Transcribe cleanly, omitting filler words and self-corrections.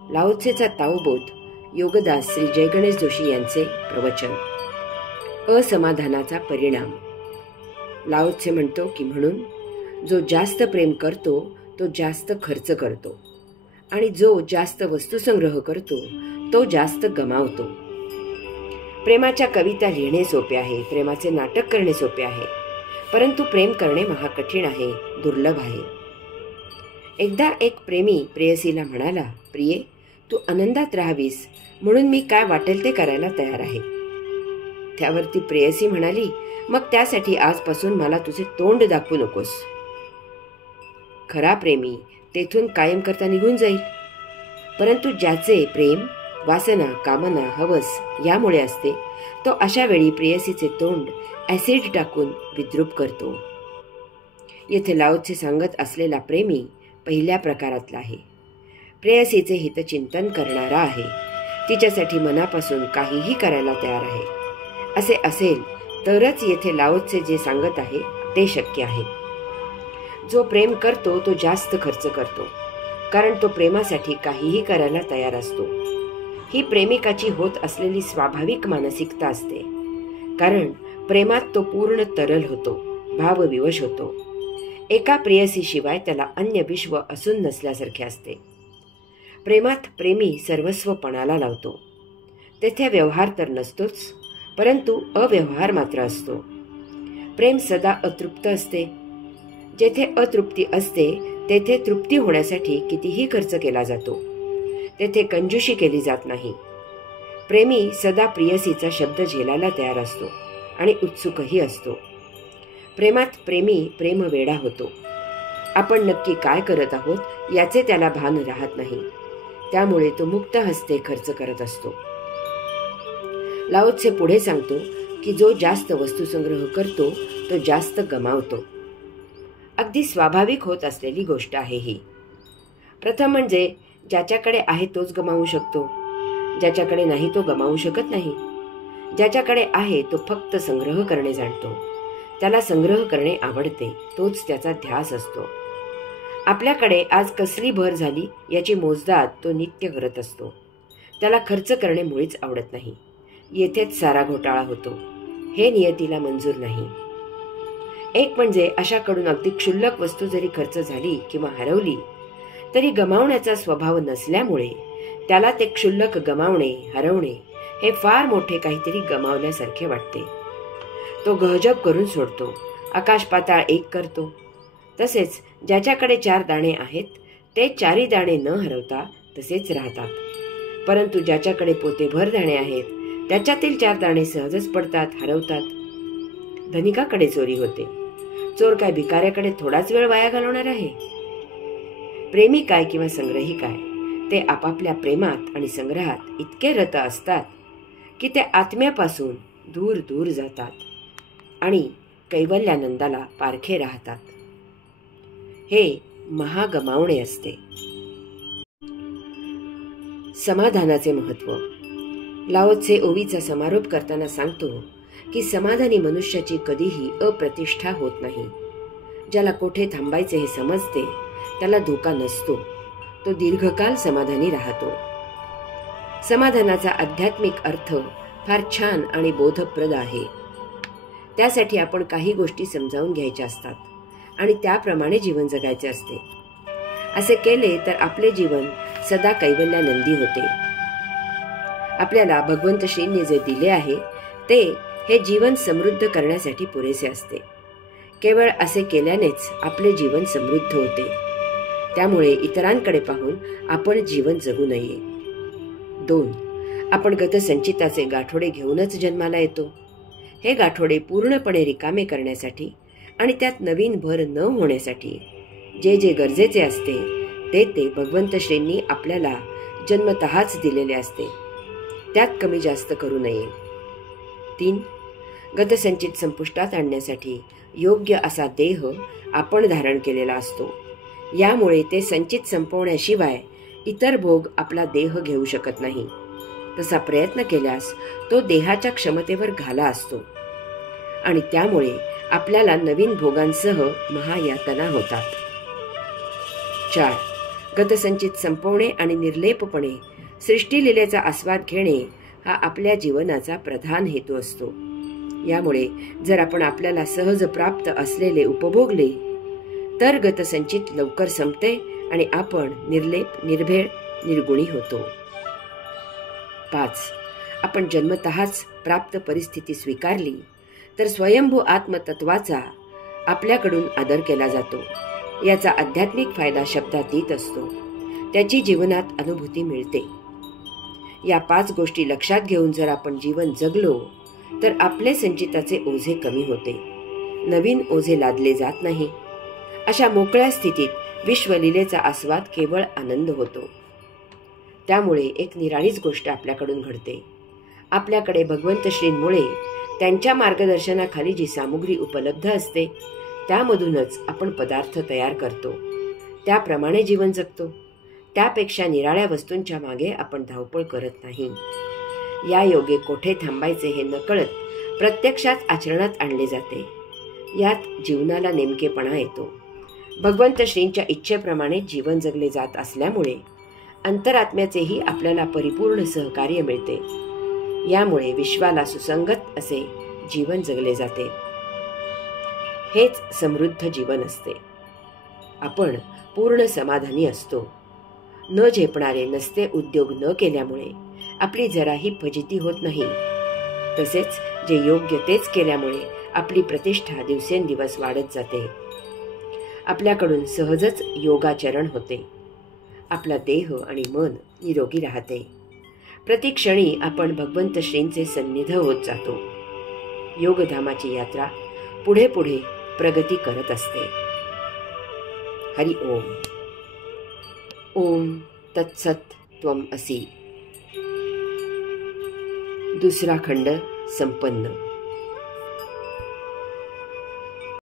लाओत्सेचा ताओबोध योगदास श्री जयगणेश जोशी यांचे प्रवचन. असमाधानाचा परिणाम. लाओत्से म्हणतो की म्हणून जो जास्त प्रेम करतो तो जास्त खर्च करतो आणि जो जास्त वस्तुसंग्रह करतो तो जास्त गमावतो. प्रेमाच्या कविता लिहिणे सोपे आहे, प्रेमाचे नाटक करणे सोपे आहे, परंतु प्रेम करणे महाकठीण आहे, दुर्लभ आहे. एकदा एक प्रेमी प्रेयसीला म्हणाला, प्रिये, तू आनंदात राहावीस म्हणून मी काय वाटेल ते करायला तयार आहे. त्यावरती प्रेयसी म्हणाली, मग त्यासाठी आजपासून मला तुझे तोंड दाखवू नकोस. खरा प्रेमी तेथून कायम करता निघून जाईल, परंतु ज्याचे प्रेम वासना, कामना, हवस यामुळे असते तो अशा वेळी प्रेयसीचे तोंड ॲसिड टाकून विद्रूप करतो. येथे लाओत्से सांगत असलेला प्रेमी पहिल्या प्रकारातला आहे. प्रेयसीचे हितचिंतन करणारा आहे, तिच्यासाठी मनापासून काहीही करायला तयार आहे. असे असेल तरच येथे लाओत्से जे सांगत आहे ते शक्य आहे. जो प्रेम करतो तो जास्त खर्च करतो, कारण तो प्रेमासाठी काहीही करायला तयार असतो. ही प्रेमिकाची होत असलेली स्वाभाविक मानसिकता असते, कारण प्रेमात तो पूर्ण तरल होतो, भावविवश होतो. एका प्रेयसीशिवाय त्याला अन्य विश्व असून नसल्यासारखे असते. प्रेमात प्रेमी सर्वस्व पणाला लावतो. तेथे व्यवहार तर नसतोच, परंतु अव्यवहार मात्र असतो. प्रेम सदा अतृप्त असते. जेथे अतृप्ती असते तेथे तृप्ती होण्यासाठी कितीही खर्च केला जातो. तेथे कंजूशी केली जात नाही. प्रेमी सदा प्रियसीचा शब्द झेलायला तयार असतो आणि उत्सुकही असतो. प्रेमात प्रेमी प्रेमवेडा होतो. आपण नक्की काय करत आहोत याचे त्याला भान राहत नाही, त्यामुळे तो मुक्त हस्ते खर्च करत असतो. लाओत्से पुढे सांगतो की जो जास्त वस्तुसंग्रह करतो तो जास्त गमावतो. अगदी स्वाभाविक होत असलेली गोष्ट आहे ही. प्रथम म्हणजे ज्याच्याकडे आहे तोच गमावू शकतो, ज्याच्याकडे नाही तो गमावू शकत नाही. ज्याच्याकडे आहे तो फक्त संग्रह करणे जाणतो. त्याला संग्रह करणे आवडते, तोच त्याचा ध्यास असतो. आपल्याकडे आज कसली भर झाली याची मोजदाद तो नित्य करत असतो. त्याला खर्च करणे मुळीच आवडत नाही. येथेच सारा घोटाळा होतो. हे नियतीला मंजूर नाही. एक म्हणजे अशाकडून अगदी क्षुल्लक वस्तू जरी खर्च झाली किंवा हरवली तरी गमावण्याचा स्वभाव नसल्यामुळे त्याला ते क्षुल्लक गमावणे, हरवणे हे फार मोठे काहीतरी गमावल्यासारखे वाटते. तो गहजब करून सोडतो, आकाश पाताळ एक करतो. तसेच ज्याच्याकडे 4 दाणे आहेत ते 4 दाणे न हरवता तसेच राहतात, परंतु ज्याच्याकडे पोतेभर दाणे आहेत त्याच्यातील 4 दाणे सहजच पडतात, हरवतात. धनिकाकडे चोरी होते. चोर काय भिकाऱ्याकडे थोडाच वेळ वाया घालवणार आहे? प्रेमी काय किंवा संग्रही काय, ते आपापल्या प्रेमात आणि संग्रहात इतके रत असतात की ते आत्म्यापासून दूर दूर जातात आणि कैवल्यानंदाला पारखे राहतात. हे महागमावणे असते. समाधानाचे महत्व. लाओत्से ओवीचा समारोप करताना सांगतो की समाधानी मनुष्याची कधीही अप्रतिष्ठा होत नाही. ज्याला कोठे थांबायचे हे समजते त्याला धोका नसतो. तो दीर्घकाल समाधानी राहतो. समाधानाचा आध्यात्मिक अर्थ फार छान आणि बोधप्रद आहे. त्यासाठी आपण काही गोष्टी समजावून घ्यायच्या असतात आणि त्याप्रमाणे जीवन जगायचे असते. असे केले तर आपले जीवन सदा कैवल्यानंदी होते. आपल्याला भगवंत श्रींनी जे दिले आहे ते हे जीवन समृद्ध करण्यासाठी पुरेसे असते. केवळ असे केल्यानेच आपले जीवन समृद्ध होते. त्यामुळे इतरांकडे पाहून आपण जीवन जगू नये. 2. आपण गतसंचिताचे गाठोडे घेऊनच जन्माला येतो. हे गाठोडे पूर्णपणे रिकामे करण्यासाठी आणि त्यात नवीन भर न होण्यासाठी जे जे गरजेचे असते ते भगवंत श्रींनी आपल्याला जन्मतःच दिलेले असते. त्यात कमी जास्त करू नये. 3. गतसंचित संपुष्टात आणण्यासाठी योग्य असा देह आपण धारण केलेला असतो. यामुळे ते संचित संपवण्याशिवाय इतर भोग आपला देह घेऊ शकत नाही. तसा प्रयत्न केल्यास तो देहाच्या क्षमतेवर घाला असतो आणि त्यामुळे आपल्याला नवीन भोगांसह महायातना होतात. 4. गतसंचित संपवणे आणि निर्लेपपणे सृष्टीलीलेचा आस्वाद घेणे हा आपल्या जीवनाचा प्रधान हेतू असतो. यामुळे जर आपण आपल्याला सहज प्राप्त असलेले उपभोगले तर गतसंचित लवकर संपते आणि आपण निर्लेप, निर्भेळ, निर्गुणी होतो. 5. आपण जन्मतःच प्राप्त परिस्थिती स्वीकारली तर स्वयंभू आत्मतत्वाचा आपल्याकडून आदर केला जातो. याचा आध्यात्मिक फायदा शब्दातीत असतो. त्याची जीवनात अनुभूती मिळते. या 5 गोष्टी लक्षात घेऊन जर आपण जीवन जगलो तर आपले संचिताचे ओझे कमी होते. नवीन ओझे लादले जात नाही. अशा मोकळ्या स्थितीत विश्वलीलेचा आस्वाद केवळ आनंद होतो. त्यामुळे एक निराळीच गोष्ट आपल्याकडून घडते. आपल्याकडे भगवंत श्रींमुळे त्यांच्या मार्गदर्शनाखाली जी सामुग्री उपलब्ध असते त्यामधूनच आपण पदार्थ तयार करतो. त्याप्रमाणे जीवन जगतो. त्यापेक्षा निराळ्या वस्तूंच्या मागे आपण धावपळ करत नाही. या योगे कोठे थांबायचे हे नकळत प्रत्यक्षात आचरणात आणले जाते. यात जीवनाला नेमकेपणा येतो. भगवंत श्रींच्या इच्छेप्रमाणे जीवन जगले जात असल्यामुळे अंतरात्म्याचेही आपल्याला परिपूर्ण सहकार्य मिळते. यामुळे विश्वाला सुसंगत असे जीवन जगले जाते. हेच समृद्ध जीवन असते. आपण पूर्ण समाधानी असतो. न झेपणारे नसते उद्योग न केल्यामुळे आपली जराही फजिती होत नाही. तसेच जे योग्य तेच केल्यामुळे आपली प्रतिष्ठा दिवसेंदिवस वाढत जाते. आपल्याकडून सहजच योगाचरण होते. आपला देह आणि मन निरोगी राहते. प्रतिक्षणी आपण भगवंत श्रींचे सन्निध होत जातो. योगधामाची यात्रा पुढे पुढे प्रगती करत असते. हरि ओम. ओम तत्सत त्वम असि. 2रा खंड संपन्न.